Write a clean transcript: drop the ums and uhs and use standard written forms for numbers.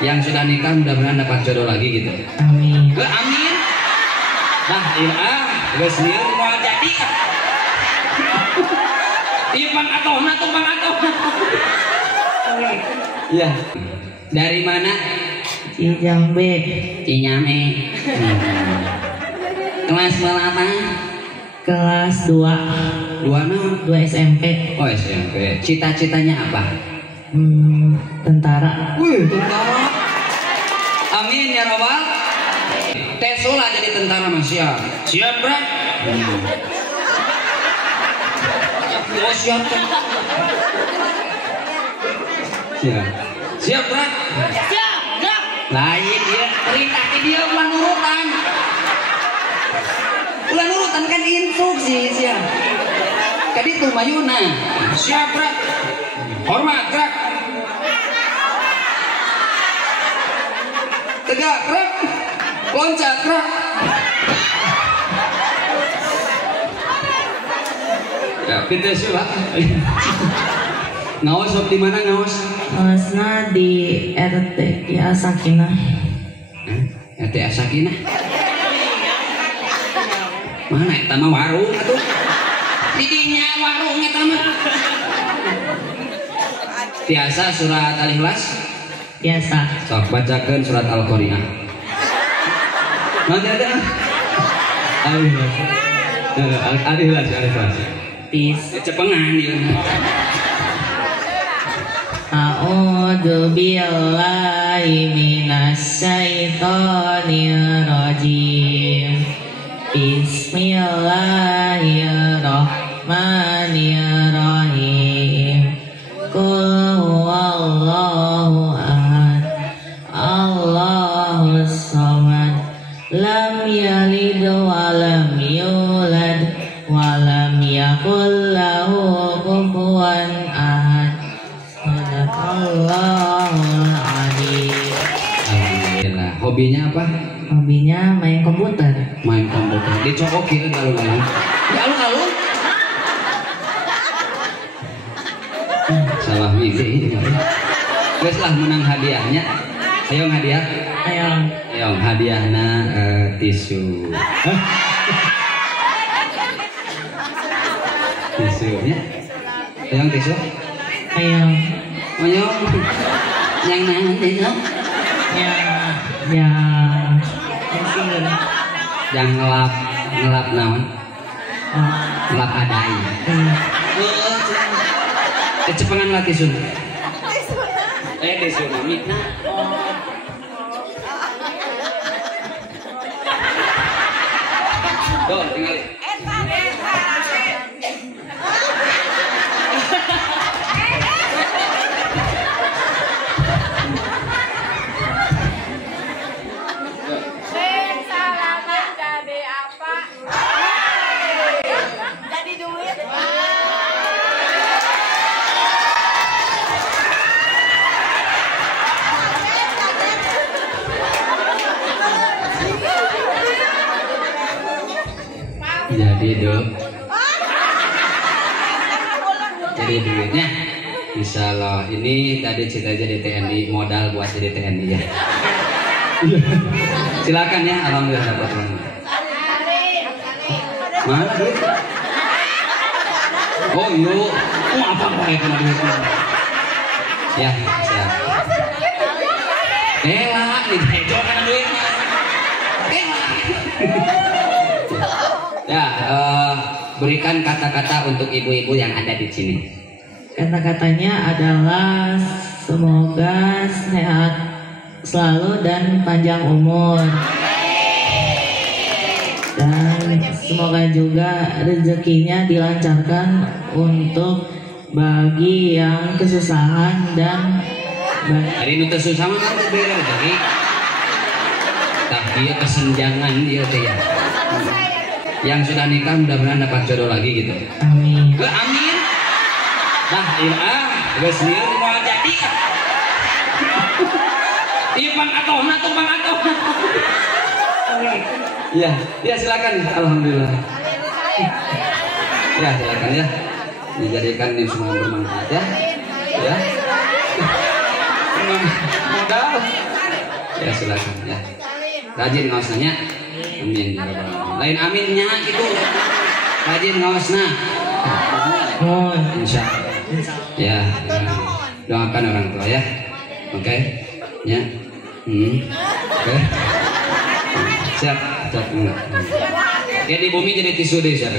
Yang sudah nikah mudah-mudahan dapat jodoh lagi gitu. Amin. Amin. Nah, iya geus nieu moal jadi. Ieu Bang Atohna tuh Bang Atohna. Iya. Dari mana? Cijambe. Cinyame. Kelas berapa? Kelas 2. 2 SMP. Oh SMP. Cita-citanya apa? Tentara. Wih, tentara. Amin ya robbal. Tesula jadi tentara Mas siap. Siap, Bro. Oh, siap. Siap. Siap, Bro. Siap. Lain dia perintah dia ulah nurutan. Ulah nurutan kan instruksi siap. Kadi itu mayuna. Siap, Bro. Hormat, Bro. Tegak, Bro. Loncat, Bro. Ya, pintu sih, Pak. Ngaos di mana ngaos? Ngaosna di RT ya Sakinah. RT Sakinah. Mana eta mah warung atuh? Di dinya warung eta mah. Biasa surat Al-Ikhlas? Biasa. Sok bacakeun surat Al-Qari'ah. Nanti ada. Al-Ikhlas. Peace. Cepengan ieu. A'udzu billahi minasyaitonir rajim. Bismillahirrahmanirrahim. Qul huwallahu ahad. Allahus samad. Lam yalid wa lam yulad wa lam yakul lahu kufuwan ahad. Sadaqallahul adzim. Alhamdulillah. Hobinya apa? Hobinya main komputer. Main komputer. Dicokokin alun-alun. Di alun-alun. Salah mimpi. Geus lah menang hadiahnya. Ayo hadiah. Ayo hadiahna tisu. Tisunya. Ayo tisu. Ayo. Yang nahan tisu. Yang ngelap naon? Ngelap adai. Kecepengan lah tisu. Tisu mamit nah. Tuh, tinggal. Jadi duitnya bisa loh. Ini tadi cita jadi TNI, modal buat jadi TNI ya. Silakan ya. Alhamdulillah dapat uang. Mana duit? Oh yuk. Apa kayak kena duitnya? Ya siap. Lah nih hejo kena duitnya. Ya, berikan kata-kata untuk ibu-ibu yang ada di sini. Kata-katanya adalah semoga sehat selalu dan panjang umur. Dan semoga juga rezekinya dilancarkan untuk bagi yang kesusahan dan hari ini susah mah kan beda rezeki. Tah dia kesenjangan dia teh ya. Yang sudah nikah mudah-mudahan dapat jodoh lagi gitu. Amin. Amin. Nah, iya geus nieu moal jadi. Ieu Bang Atohna tuh Bang Atohna. Iya, ya silakan. Alhamdulillah. Ya silakan ya. Dijadikan ini semua bermanfaat ya. Ya. Modal. Ya silakan ya. Rajin ngaosna. Amin. Lain aminnya itu. Rajin ngaosna. Insya Allah. Ya, doakan orang tua ya. Oke. Ya. Oke. Siap. Oke, di bumi jadi tisu deh siapa?